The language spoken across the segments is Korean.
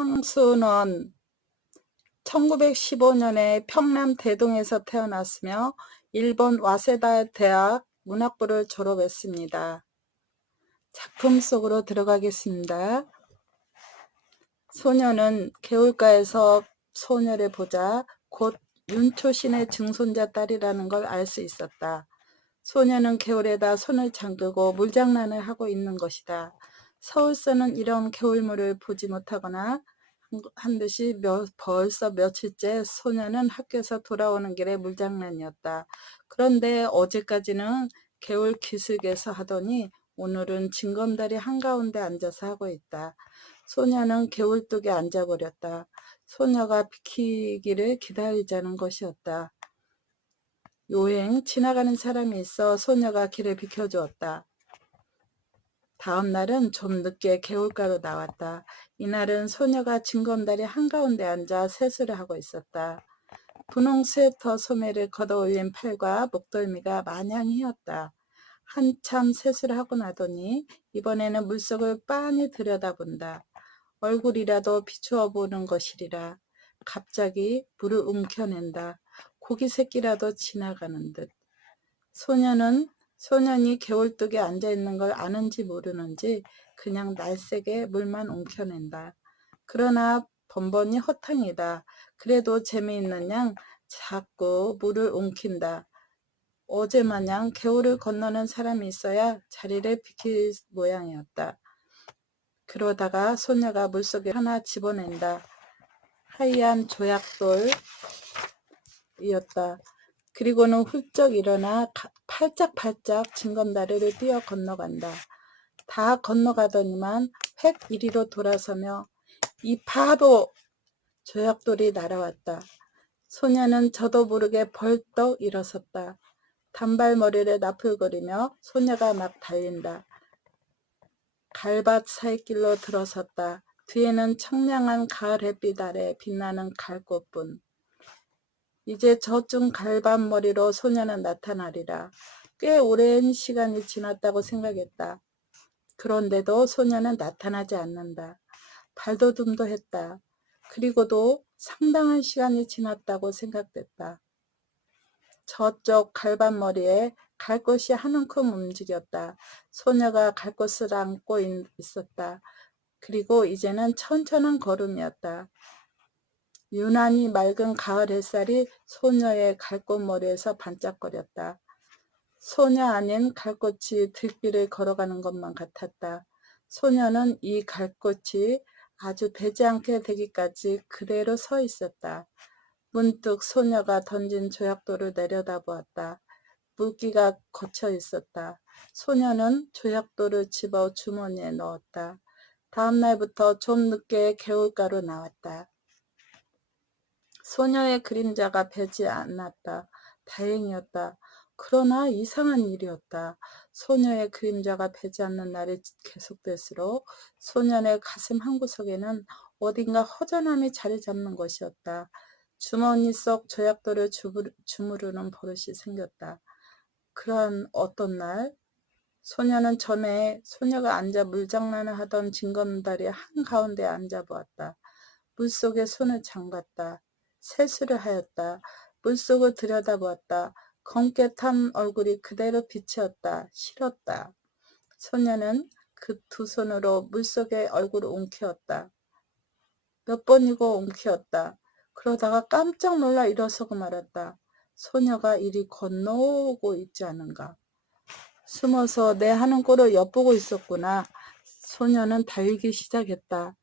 황순원 1915년에 평남 대동에서 태어났으며 일본 와세다 대학 문학부를 졸업했습니다. 작품 속으로 들어가겠습니다. 소녀는 개울가에서 소녀를 보자 곧 윤초신의 증손자 딸이라는 걸 알 수 있었다. 소녀는 개울에다 손을 잠그고 물장난을 하고 있는 것이다. 서울서는 이런 개울물을 보지 못하거나 한 듯이 벌써 며칠째 소녀는 학교에서 돌아오는 길에 물장난이었다. 그런데 어제까지는 개울 기슭에서 하더니 오늘은 징검다리 한가운데 앉아서 하고 있다. 소녀는 개울뚝에 앉아버렸다. 소녀가 비키기를 기다리자는 것이었다. 요행 지나가는 사람이 있어 소녀가 길을 비켜주었다. 다음 날은 좀 늦게 개울가로 나왔다. 이날은 소녀가 징검다리 한가운데 앉아 세수를 하고 있었다. 분홍 스웨터 소매를 걷어올린 팔과 목덜미가 마냥 휘었다. 한참 세수를 하고 나더니 이번에는 물속을 빤히 들여다본다. 얼굴이라도 비추어 보는 것이리라. 갑자기 물을 움켜낸다. 고기 새끼라도 지나가는 듯. 소년이 개울뚝에 앉아있는 걸 아는지 모르는지 그냥 날쌔게 물만 움켜낸다. 그러나 번번이 허탕이다. 그래도 재미있는 양 자꾸 물을 움킨다. 어제마냥 개울을 건너는 사람이 있어야 자리를 비킬 모양이었다. 그러다가 소녀가 물속에 하나 집어낸다. 하얀 조약돌이었다. 그리고는 훌쩍 일어나 팔짝팔짝 징검다리를 뛰어 건너간다. 다 건너가더니만 획 이리로 돌아서며 이 바보! 조약돌이 날아왔다. 소녀는 저도 모르게 벌떡 일어섰다. 단발머리를 나풀거리며 소녀가 막 달린다. 갈밭 사이길로 들어섰다. 뒤에는 청량한 가을 햇빛 아래 빛나는 갈꽃뿐. 이제 저쪽 갈밭머리로 소녀는 나타나리라. 꽤 오랜 시간이 지났다고 생각했다. 그런데도 소녀는 나타나지 않는다. 발돋움도 했다. 그리고도 상당한 시간이 지났다고 생각됐다. 저쪽 갈밭머리에 갈꽃이 한 움큼 움직였다. 소녀가 갈꽃을 안고 있었다. 그리고 이제는 천천한 걸음이었다. 유난히 맑은 가을 햇살이 소녀의 갈꽃머리에서 반짝거렸다. 소녀 아닌 갈꽃이 들길을 걸어가는 것만 같았다. 소녀는 이 갈꽃이 아주 배지 않게 되기까지 그대로 서 있었다. 문득 소녀가 던진 조약돌을 내려다보았다. 물기가 거쳐 있었다. 소녀는 조약돌을 집어 주머니에 넣었다. 다음 날부터 좀 늦게 개울가로 나왔다. 소녀의 그림자가 배지 않았다. 다행이었다. 그러나 이상한 일이었다. 소녀의 그림자가 배지 않는 날이 계속될수록 소년의 가슴 한구석에는 어딘가 허전함이 자리 잡는 것이었다. 주머니 속 조약돌을 주무르는 버릇이 생겼다. 그러한 어떤 날 소녀는 전에 소녀가 앉아 물장난을 하던 징검다리 한가운데 앉아보았다. 물속에 손을 잠갔다. 세수를 하였다. 물속을 들여다보았다. 검게 탄 얼굴이 그대로 비치었다. 싫었다. 소녀는 그 두 손으로 물속에 얼굴을 움키웠다. 몇 번이고 움키웠다. 그러다가 깜짝 놀라 일어서고 말았다. 소녀가 이리 건너오고 있지 않은가. 숨어서 내 하는 꼴을 엿보고 있었구나. 소녀는 달리기 시작했다.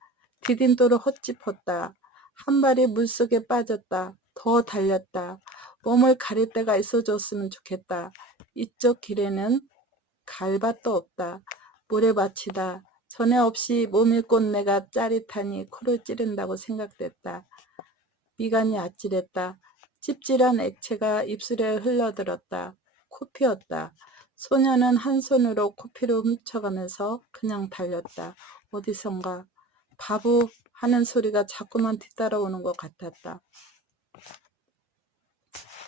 디딤돌을 헛짚었다. 한 발이 물속에 빠졌다. 더 달렸다. 몸을 가릴 데가 있어줬으면 좋겠다. 이쪽 길에는 갈밭도 없다. 모래밭이다. 전에 없이 몸일 꽃내가 짜릿하니 코를 찌른다고 생각됐다. 미간이 아찔했다. 찝찝한 액체가 입술에 흘러들었다. 코피였다. 소녀는 한 손으로 코피를 훔쳐가면서 그냥 달렸다. 어디선가 바보 하는 소리가 자꾸만 뒤따라오는 것 같았다.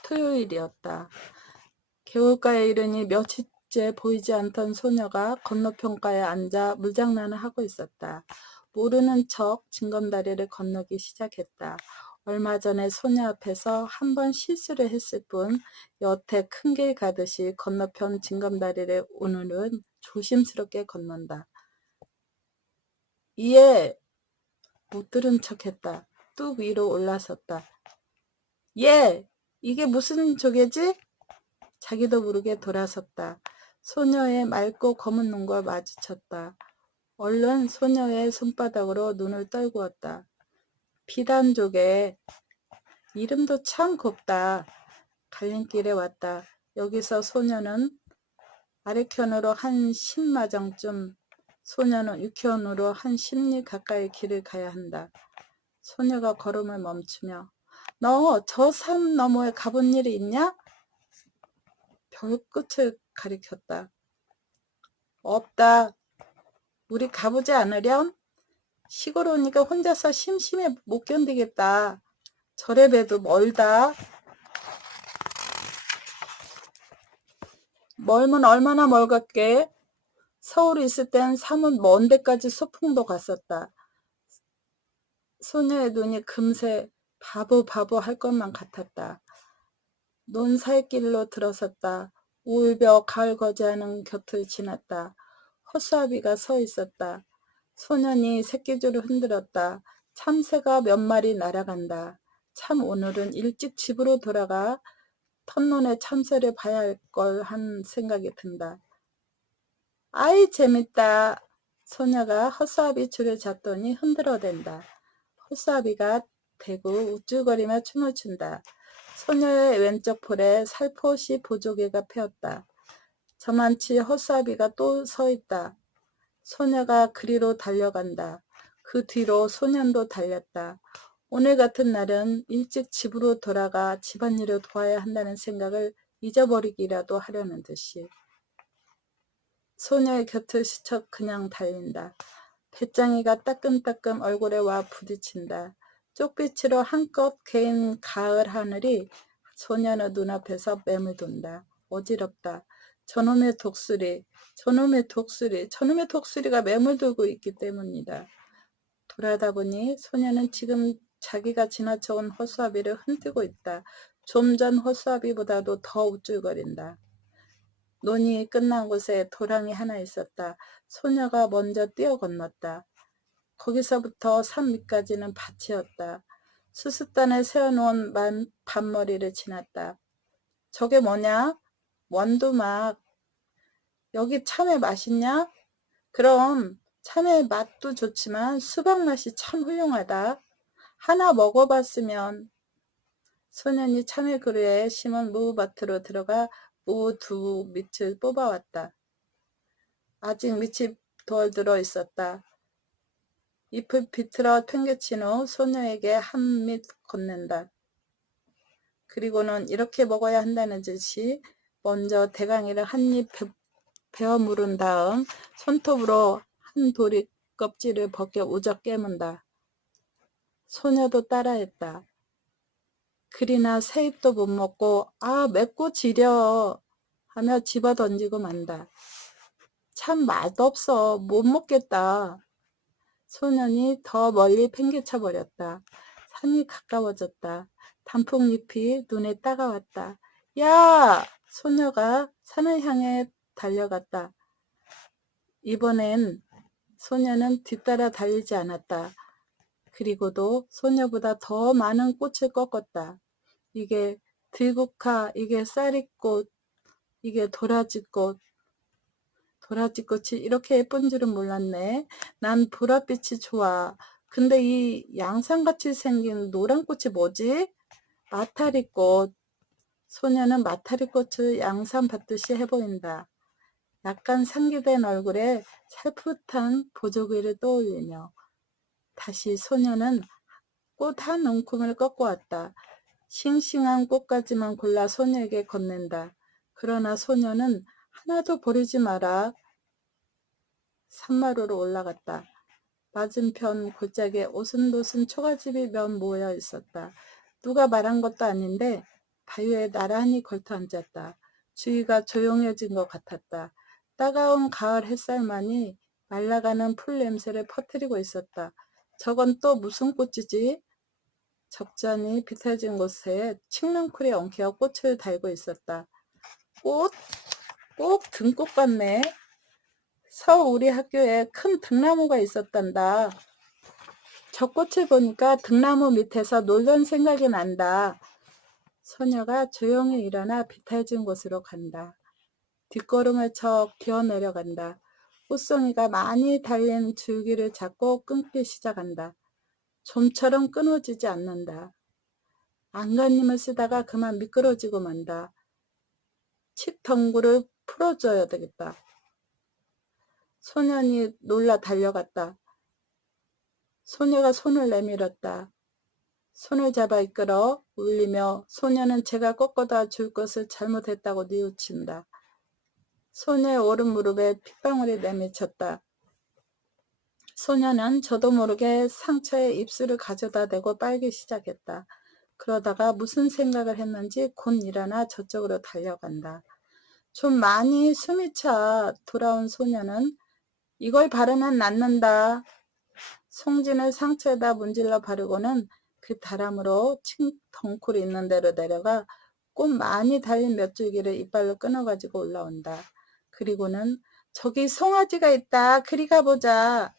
토요일이었다. 개울가에 이르니 며칠째 보이지 않던 소녀가 건너편가에 앉아 물장난을 하고 있었다. 모르는 척 징검다리를 건너기 시작했다. 얼마 전에 소녀 앞에서 한 번 실수를 했을 뿐 여태 큰 길 가듯이 건너편 징검다리를 오늘은 조심스럽게 건넌다. 이에 못 들은 척했다. 뚝 위로 올라섰다. 예! 이게 무슨 조개지? 자기도 모르게 돌아섰다. 소녀의 맑고 검은 눈과 마주쳤다. 얼른 소녀의 손바닥으로 눈을 떨구었다. 비단조개. 이름도 참 곱다. 갈림길에 왔다. 여기서 소녀는 아래편으로 한 10마정쯤, 소녀는 육편으로 한 10리 가까이 길을 가야 한다. 소녀가 걸음을 멈추며 너 저 산 너머에 가본 일이 있냐? 별끝을 가리켰다. 없다. 우리 가보지 않으렴? 시골 오니까 혼자서 심심해 못 견디겠다. 저래봬도 멀다. 멀면 얼마나 멀겠게? 서울에 있을 땐 사뭇 먼 데까지 소풍도 갔었다. 소녀의 눈이 금세 바보 할 것만 같았다. 논살길로 들어섰다. 울벼 가을 거지하는 곁을 지났다. 허수아비가 서 있었다. 소년이 새끼줄을 흔들었다. 참새가 몇 마리 날아간다. 참 오늘은 일찍 집으로 돌아가 턴논에 참새를 봐야 할 걸 한 생각이 든다. 아이 재밌다. 소녀가 허수아비 줄을 잡더니 흔들어댄다. 허수아비가 대고 우쭐거리며 춤을 춘다. 소녀의 왼쪽 볼에 살포시 보조개가 펴었다. 저만치 허수아비가 또 서 있다. 소녀가 그리로 달려간다. 그 뒤로 소년도 달렸다. 오늘 같은 날은 일찍 집으로 돌아가 집안일을 도와야 한다는 생각을 잊어버리기라도 하려는 듯이. 소녀의 곁을 스쳐 그냥 달린다. 배짱이가 따끔따끔 얼굴에 와 부딪힌다. 쪽빛으로 한껏 개인 가을 하늘이 소녀의 눈앞에서 맴을 돈다. 어지럽다. 저놈의 독수리, 저놈의 독수리가 맴을 돌고 있기 때문이다. 돌아다 보니 소녀는 지금 자기가 지나쳐온 허수아비를 흔들고 있다. 좀 전 허수아비보다도 더 우쭐거린다. 논이 끝난 곳에 도랑이 하나 있었다. 소녀가 먼저 뛰어 건넜다. 거기서부터 산 밑까지는 밭이었다. 수숫단에 세워놓은 밭머리를 지났다. 저게 뭐냐? 원두막. 여기 참외 맛있냐? 그럼 참외 맛도 좋지만 수박 맛이 참 훌륭하다. 하나 먹어봤으면. 소년이 참외 그루에 심은 무밭으로 들어가 무 두 밑을 뽑아왔다. 아직 밑이 덜 들어 있었다. 잎을 비틀어 팽개친 후 소녀에게 한 밑 건넨다. 그리고는 이렇게 먹어야 한다는 듯이 먼저 대강이를 한 입 베어 물은 다음 손톱으로 한 도리 껍질을 벗겨 우적 깨문다. 소녀도 따라했다. 그리나 새 입도 못 먹고 아 맵고 지려 하며 집어 던지고 만다. 참 맛없어 못 먹겠다. 소년이 더 멀리 팽개쳐 버렸다. 산이 가까워졌다. 단풍잎이 눈에 따가웠다. 야! 소녀가 산을 향해 달려갔다. 이번엔 소녀는 뒤따라 달리지 않았다. 그리고도 소녀보다 더 많은 꽃을 꺾었다. 이게 들국화, 이게 쌀이꽃, 이게 도라지꽃. 도라지꽃이 이렇게 예쁜 줄은 몰랐네. 난 보랏빛이 좋아. 근데 이 양상같이 생긴 노란 꽃이 뭐지? 마타리꽃. 소녀는 마타리꽃을 양산 받듯이 해보인다. 약간 상기된 얼굴에 살풋한 보조개를 떠올리며 다시 소녀는 꽃 한 움큼을 꺾고 왔다. 싱싱한 꽃까지만 골라 소녀에게 건넨다. 그러나 소녀는 하나도 버리지 마라. 산마루로 올라갔다. 맞은편 골짜기에 오순도순 초가집이 몇 모여 있었다. 누가 말한 것도 아닌데 바위에 나란히 걸터 앉았다. 주위가 조용해진 것 같았다. 따가운 가을 햇살만이 말라가는 풀 냄새를 퍼뜨리고 있었다. 저건 또 무슨 꽃이지? 적잖이 비탈진 곳에 칡눈쿨이 엉켜 꽃을 달고 있었다. 꽃? 꼭 등꽃 같네. 우리 학교에 큰 등나무가 있었단다. 저 꽃을 보니까 등나무 밑에서 놀던 생각이 난다. 소녀가 조용히 일어나 비탈진 곳으로 간다. 뒷걸음을 쳐 기어 내려간다. 꽃송이가 많이 달린 줄기를 잡고 끊기 시작한다. 좀처럼 끊어지지 않는다. 안간힘을 쓰다가 그만 미끄러지고 만다. 칡덩굴을 풀어줘야 되겠다. 소년이 놀라 달려갔다. 소녀가 손을 내밀었다. 손을 잡아 이끌어 울리며 소녀는 제가 꺾어다 줄 것을 잘못했다고 뉘우친다. 소녀의 오른 무릎에 핏방울이 내미쳤다. 소녀는 저도 모르게 상처에 입술을 가져다 대고 빨기 시작했다. 그러다가 무슨 생각을 했는지 곧 일어나 저쪽으로 달려간다. 좀 많이 숨이 차 돌아온 소녀는 이걸 바르면 낫는다. 송진을 상처에다 문질러 바르고는 그 다람으로 덩굴이 있는 데로 내려가 꽃 많이 달린 몇 줄기를 이빨로 끊어가지고 올라온다. 그리고는 저기 송아지가 있다. 그리 가보자.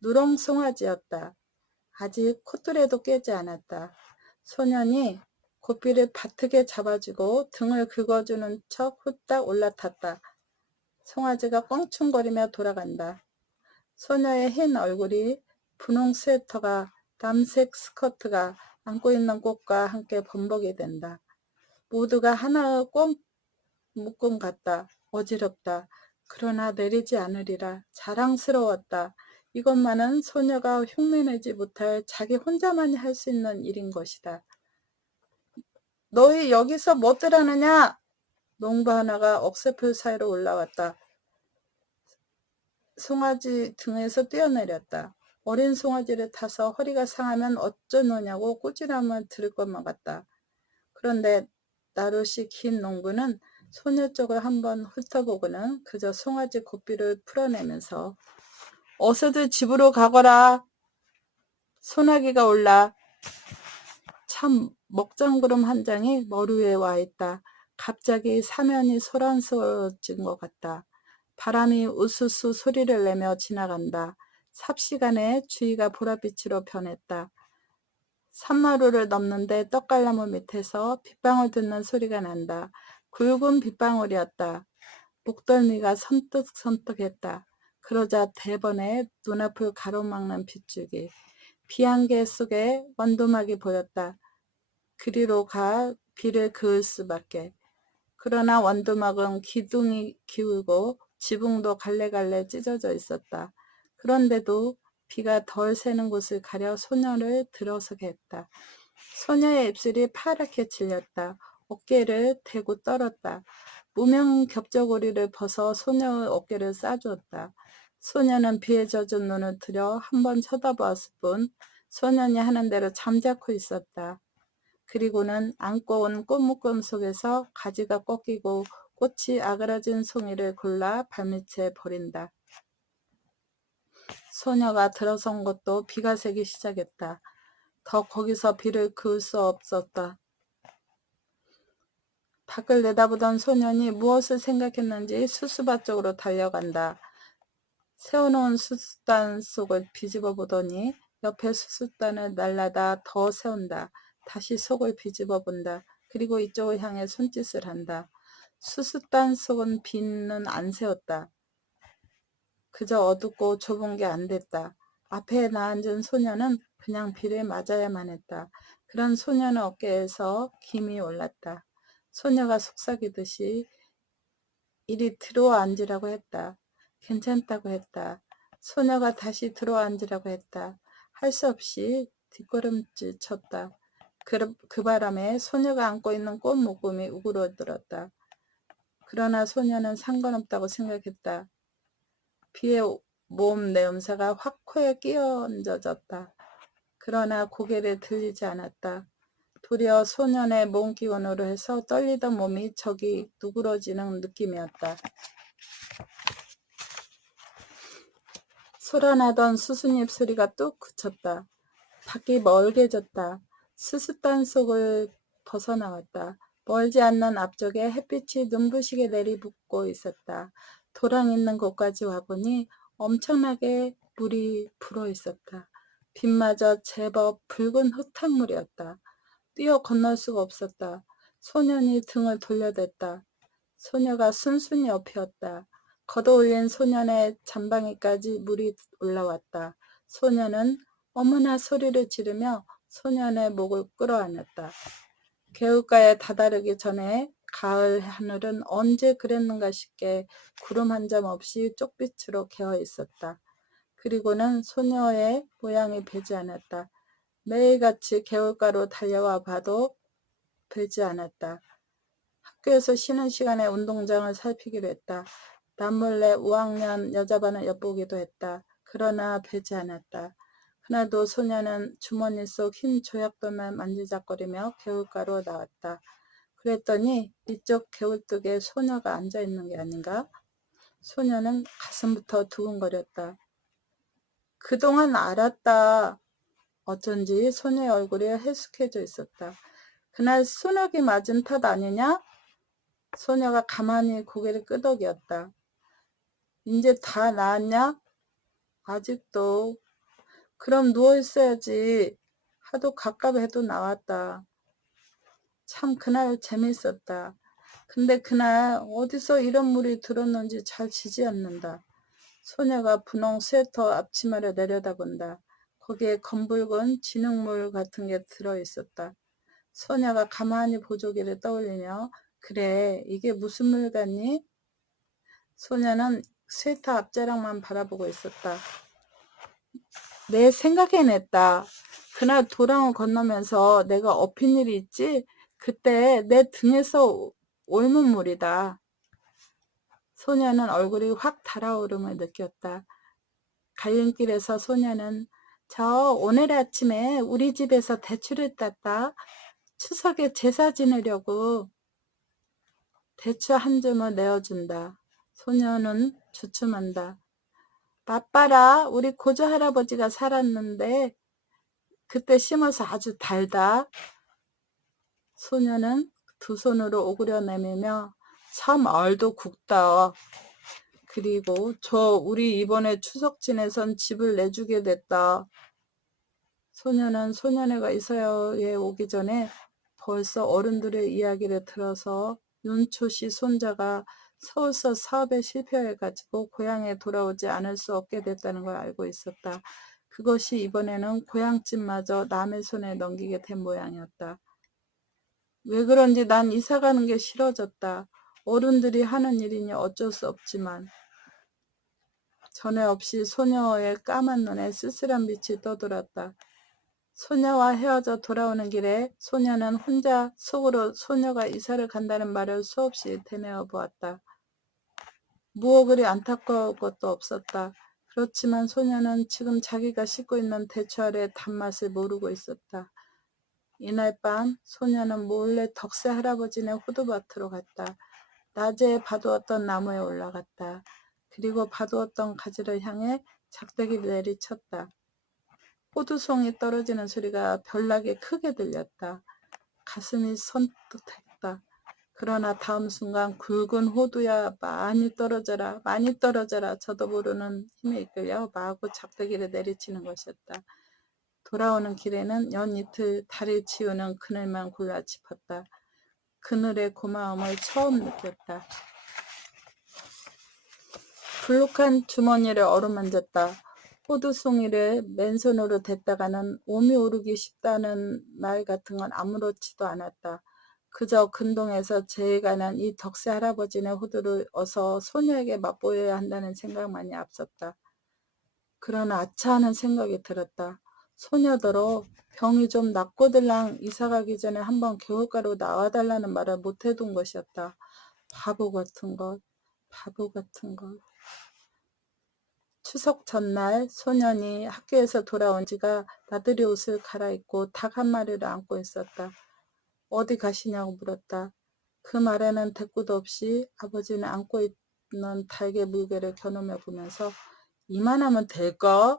누렁 송아지였다. 아직 콧뚜레도 깨지 않았다. 소년이 고삐를 바트게 잡아주고 등을 긁어주는 척 후딱 올라탔다. 송아지가 껑충거리며 돌아간다. 소녀의 흰 얼굴이 분홍 스웨터가 남색 스커트가 안고 있는 꽃과 함께 범벅이 된다. 모두가 하나의 꽃 묶음 같다. 어지럽다. 그러나 내리지 않으리라. 자랑스러웠다. 이것만은 소녀가 흉내내지 못할 자기 혼자만이 할 수 있는 일인 것이다. 너희 여기서 뭐들 하느냐? 농부 하나가 억새풀 사이로 올라왔다. 송아지 등에서 뛰어내렸다. 어린 송아지를 타서 허리가 상하면 어쩌느냐고 꾸지람을 들을 것만 같다. 그런데 나룻이 긴 농부는 소녀 쪽을 한번 훑어보고는 그저 송아지 고삐를 풀어내면서 어서들 집으로 가거라. 소나기가 올라 참 먹장구름 한 장이 머리 위에 와 있다. 갑자기 사면이 소란스러워진 것 같다. 바람이 우수수 소리를 내며 지나간다. 삽시간에 주위가 보랏빛으로 변했다. 산마루를 넘는데 떡갈나무 밑에서 빗방울 듣는 소리가 난다. 굵은 빗방울이었다. 목덜미가 선뜩선뜩했다. 그러자 대번에 눈앞을 가로막는 빗줄기. 비안개 속에 원두막이 보였다. 그리로 가 비를 그을 수밖에. 그러나 원두막은 기둥이 기울고 지붕도 갈래갈래 찢어져 있었다. 그런데도 비가 덜 새는 곳을 가려 소녀를 들어서게 했다. 소녀의 입술이 파랗게 질렸다. 어깨를 대고 떨었다. 무명 겹저고리를 벗어 소녀의 어깨를 싸주었다. 소녀는 비에 젖은 눈을 들여 한번 쳐다보았을 뿐 소년이 하는 대로 잠자코 있었다. 그리고는 안고 온 꽃묶음 속에서 가지가 꺾이고 꽃이 아그라진 송이를 골라 발밑에 버린다. 소녀가 들어선 것도 비가 새기 시작했다. 더 거기서 비를 그을 수 없었다. 밖을 내다보던 소년이 무엇을 생각했는지 수수밭 쪽으로 달려간다. 세워놓은 수수단 속을 뒤집어 보더니 옆에 수수단을 날라다 더 세운다. 다시 속을 뒤집어 본다. 그리고 이쪽을 향해 손짓을 한다. 수수단 속은 비는 안 새었다. 그저 어둡고 좁은 게 안 됐다. 앞에 나앉은 소녀는 그냥 비를 맞아야만 했다. 그런 소녀의 어깨에서 김이 올랐다. 소녀가 속삭이듯이 이리 들어와 앉으라고 했다. 괜찮다고 했다. 소녀가 다시 들어와 앉으라고 했다. 할 수 없이 뒷걸음질 쳤다. 그 바람에 소녀가 안고 있는 꽃 묶음이 우그러들었다. 그러나 소녀는 상관없다고 생각했다. 비에 몸 내음새가 확 코에 끼얹어졌다. 그러나 고개를 들리지 않았다. 도리어 소년의 몸 기운으로 해서 떨리던 몸이 저기 누그러지는 느낌이었다. 솟아나던 수수잎 소리가 뚝 그쳤다. 밖이 멀게졌다. 스스단 속을 벗어나왔다. 멀지 않는 앞쪽에 햇빛이 눈부시게 내리붓고 있었다. 도랑 있는 곳까지 와보니 엄청나게 물이 불어 있었다. 빛마저 제법 붉은 흙탕물이었다. 뛰어 건널 수가 없었다. 소년이 등을 돌려댔다. 소녀가 순순히 엎이었다. 걷어올린 소년의 잠방이까지 물이 올라왔다. 소년은 어머나 소리를 지르며 소년의 목을 끌어안았다. 개울가에 다다르기 전에 가을 하늘은 언제 그랬는가 싶게 구름 한 점 없이 쪽빛으로 개어 있었다. 그리고는 소녀의 모양이 배지 않았다. 매일같이 개울가로 달려와 봐도 배지 않았다. 학교에서 쉬는 시간에 운동장을 살피기로 했다. 남몰래 5학년 여자반을 엿보기도 했다. 그러나 배지 않았다. 그날도 소녀는 주머니 속 흰 조약돌만 만지작거리며 개울가로 나왔다. 그랬더니 이쪽 개울뚝에 소녀가 앉아있는 게 아닌가? 소녀는 가슴부터 두근거렸다. 그동안 알았다. 어쩐지 소녀의 얼굴이 해숙해져 있었다. 그날 소나기 맞은 탓 아니냐? 소녀가 가만히 고개를 끄덕였다. 이제 다 나았냐? 아직도. 그럼 누워있어야지. 하도 갑갑해도 나왔다. 참 그날 재밌었다. 근데 그날 어디서 이런 물이 들었는지 잘 지지 않는다. 소녀가 분홍 스웨터 앞치마를 내려다본다. 거기에 검붉은 진흙물 같은 게 들어있었다. 소녀가 가만히 보조개를 떠올리며 그래, 이게 무슨 물 같니? 소녀는 스웨터 앞자락만 바라보고 있었다. 내 생각해냈다. 그날 도랑을 건너면서 내가 엎인 일이 있지? 그때 내 등에서 옮은 물이다. 소녀는 얼굴이 확 달아오름을 느꼈다. 갈림길에서 소녀는 저 오늘 아침에 우리 집에서 대추를 땄다. 추석에 제사 지내려고. 대추 한 줌을 내어준다. 소녀는 주춤한다. 맛봐라. 우리 고조 할아버지가 살았는데 그때 심어서 아주 달다. 소녀는 두 손으로 오그려 내밀며 참 알도 굵다. 그리고 저 우리 이번에 추석 지내선 집을 내주게 됐다. 소녀는 소년회가 이서야에 오기 전에 벌써 어른들의 이야기를 들어서 윤초씨 손자가 서울서 사업에 실패해가지고 고향에 돌아오지 않을 수 없게 됐다는 걸 알고 있었다. 그것이 이번에는 고향집마저 남의 손에 넘기게 된 모양이었다. 왜 그런지 난 이사 가는 게 싫어졌다. 어른들이 하는 일이니 어쩔 수 없지만. 전에 없이 소녀의 까만 눈에 쓸쓸한 빛이 떠돌았다. 소녀와 헤어져 돌아오는 길에 소녀는 혼자 속으로 소녀가 이사를 간다는 말을 수없이 되뇌어 보았다. 무어 그리 안타까울 것도 없었다. 그렇지만 소녀는 지금 자기가 씻고 있는 대추 아래 단맛을 모르고 있었다. 이날 밤 소녀는 몰래 덕세 할아버지네 호두밭으로 갔다. 낮에 봐두었던 나무에 올라갔다. 그리고 봐두었던 가지를 향해 작대기를 내리쳤다. 호두송이 떨어지는 소리가 별나게 크게 들렸다. 가슴이 선뜻했다. 그러나 다음 순간 굵은 호두야 많이 떨어져라 많이 떨어져라 저도 모르는 힘에 이끌려 마구 작대기를 내리치는 것이었다. 돌아오는 길에는 연이틀 다리 치우는 그늘만 골라 짚었다. 그늘의 고마움을 처음 느꼈다. 불룩한 주머니를 어루만졌다. 호두송이를 맨손으로 댔다가는 몸이 오르기 쉽다는 말 같은 건 아무렇지도 않았다. 그저 근동에서 제의가 난 이 덕세 할아버지네 호두를 어서 소녀에게 맛보여야 한다는 생각만이 앞섰다. 그러나 아차하는 생각이 들었다. 소녀더러 병이 좀 낫고들랑 이사가기 전에 한번 개울가로 나와달라는 말을 못해둔 것이었다. 바보 같은 것, 바보 같은 것. 추석 전날 소년이 학교에서 돌아온 지가 나들이 옷을 갈아입고 닭 한 마리를 안고 있었다. 어디 가시냐고 물었다. 그 말에는 대꾸도 없이 아버지는 안고 있는 닭의 물개를 겨누며 보면서 이만하면 될까?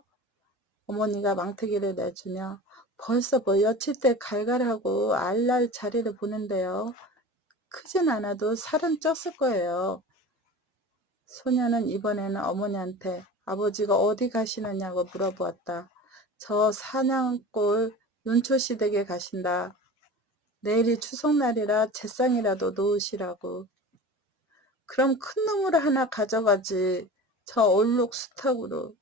어머니가 망태기를 내주며 벌써 뭐 여칠 때 갈갈하고 알날 자리를 보는데요. 크진 않아도 살은 쪘을 거예요. 소녀는 이번에는 어머니한테 아버지가 어디 가시느냐고 물어보았다. 저 사냥골 윤초시 댁에 가신다. 내일이 추석날이라 제상이라도 놓으시라고. 그럼 큰 놈으로 하나 가져가지. 저 얼룩 수탉으로.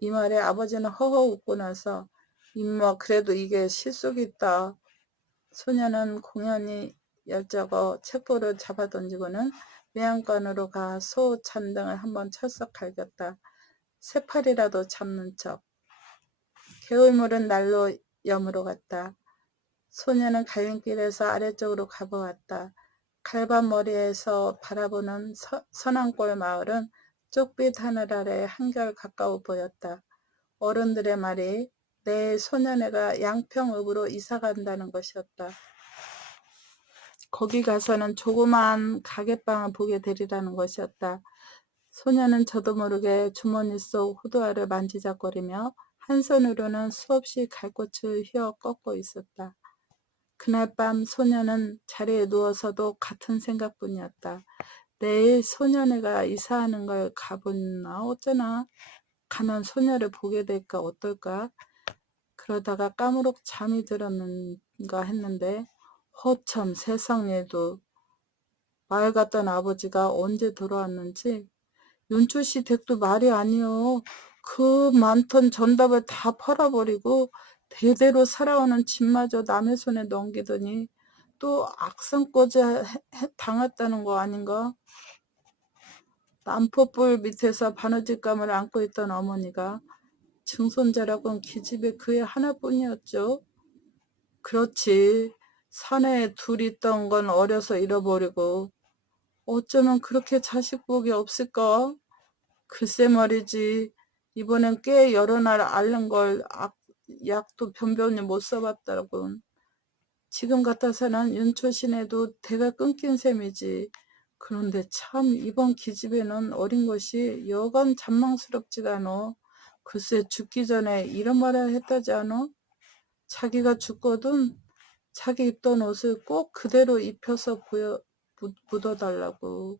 이 말에 아버지는 허허 웃고 나서 임마 그래도 이게 실속이 있다. 소녀는 공연히 열적어 책보를 잡아던지고는 외양간으로 가 소 잔등을 한번 철썩 갈겼다. 새팔이라도 잡는 척. 개울물은 날로 염으로 갔다. 소녀는 갈림길에서 아래쪽으로 가보았다. 갈반머리에서 바라보는 서남골 마을은 쪽빛 하늘 아래 한결 가까워 보였다. 어른들의 말이 내일 소년애가 양평읍으로 이사간다는 것이었다. 거기 가서는 조그마한 가게방을 보게 되리라는 것이었다. 소녀는 저도 모르게 주머니 속 호두알을 만지작거리며 한 손으로는 수없이 갈꽃을 휘어 꺾고 있었다. 그날 밤 소녀는 자리에 누워서도 같은 생각뿐이었다. 내일 소년애가 이사하는 걸 가보나 어쩌나. 가면 소녀를 보게 될까 어떨까. 그러다가 까무룩 잠이 들었는가 했는데 허참 세상에도 말 같던 아버지가 언제 돌아왔는지 윤초씨 댁도 말이 아니요. 그 많던 전답을 다 팔아버리고 대대로 살아오는 집마저 남의 손에 넘기더니 또 악성꼬지 당했다는 거 아닌가? 남포불 밑에서 바느질감을 안고 있던 어머니가 증손자라곤 기집애 그의 하나뿐이었죠. 그렇지. 사내에 둘 있던 건 어려서 잃어버리고 어쩌면 그렇게 자식 복이 없을까? 글쎄 말이지. 이번엔 꽤 여러 날 앓는 걸 약도 변변히 못 써봤다군. 지금 같아서는 윤초신에도 대가 끊긴 셈이지. 그런데 참 이번 기집애는 어린 것이 여간 잔망스럽지가 않아. 글쎄 죽기 전에 이런 말을 했다지 않아? 자기가 죽거든 자기 입던 옷을 꼭 그대로 입혀서 묻어달라고.